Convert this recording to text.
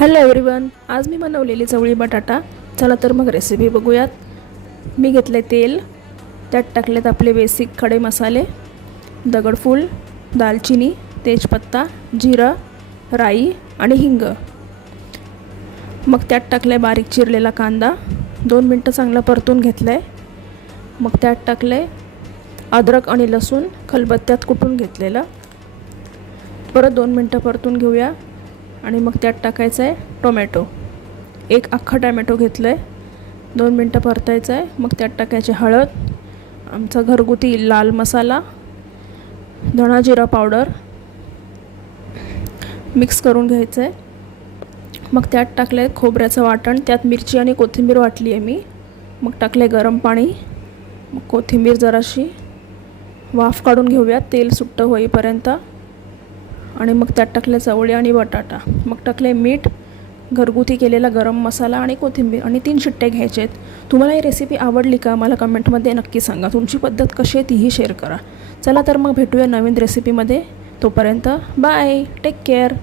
Hello everyone, आज मी बनवलेली चवळी बटाटा. चला तर मग रेसिपी बघूयात. मी घेतले तेल, त्यात टाकलेत आपले बेसिक खडे मसाले, दगडफूल, दालचिनी, तेजपत्ता, जिरं, राई आणि हिंग. मग त्यात टाकले बारीक चिरलेला कांदा, 2 मिनटं चांगला परतून घेतले. मग त्यात टाकले अद्रक आणि लसूण खलबत्त्यात कुटून घेतलेलं. परत 2 मिनटं परतून घेऊया. आणि मग त्यात टाकायचं आहे टोमॅटो. एक अख्खा टोमॅटो घेतलं आहे, 2 मिनटं परतायचं आहे. मग त्यात टाकायचे हळद, आमचा घरगुती लाल मसाला, धणा जिरा पावडर, मिक्स करून घ्यायचं आहे. मग त्यात टाकलं आहे खोबऱ्याचं वाटण, त्यात मिरची आणि कोथिंबीर वाटली आहे मी. मग टाकले गरम पाणी. मग कोथिंबीर जराशी वाफ काढून घेऊया तेल सुट्टं होईपर्यंत. आणि मग त्यात टाकले चवळी आणि बटाटा. मग टाकले मीठ, घरगुती केलेला गरम मसाला आणि कोथिंबीर आणि 3 शिट्टे घ्यायचे आहेत. तुम्हाला ही रेसिपी आवडली का मला कमेंटमध्ये नक्की सांगा. तुमची पद्धत कशी आहे तीही शेअर करा. चला तर मग भेटूया नवीन रेसिपीमध्ये. तोपर्यंत बाय, टेक केअर.